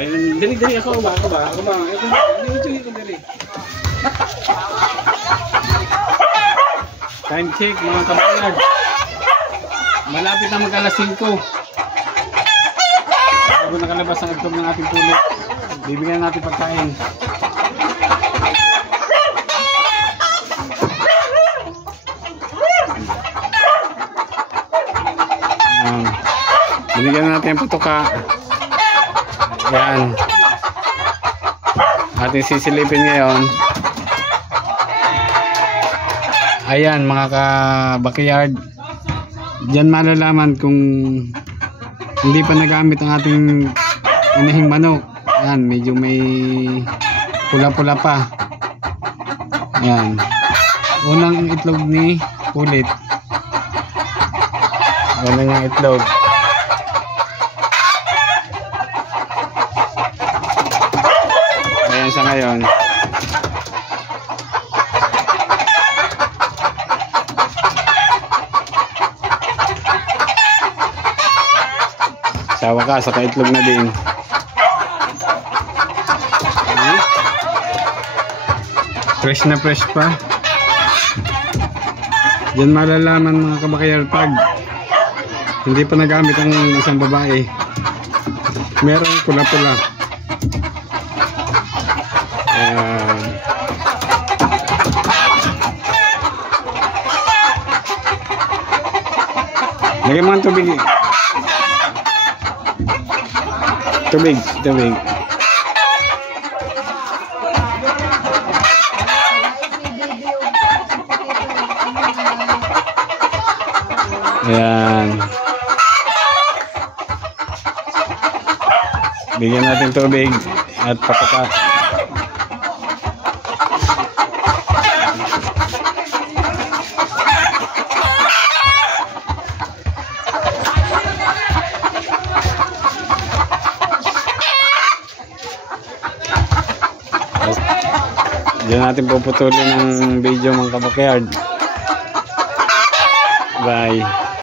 Ayun, dali ako ba? Dali. Time check mga kabayan. Malapit na mag-alas 5. Bago nakalabas ang itlog ng ating pulit, bibigyan natin pagkain. Binigyan natin ang putuka. Yan. Ating sisilipin ngayon. Ayan mga ka-backyard. Diyan malalaman kung hindi pa nagamit ang ating inahing manok. Ayan, medyo may pula-pula pa. Ayan. Unang itlog ni pulit. Ganun yung itlog. Ayan siya ngayon. Sa wakas, saka itlog na din. Fresh na fresh pa. Diyan malalaman mga kabakayal pag hindi pa nagamit ang isang babae. Merong pula-pula. Lagyan mo ang tubig. Tubig. Ayan. Bigyan natin tubig at patuka. Diyan natin puputulin ang video mga kabakayard. Bye.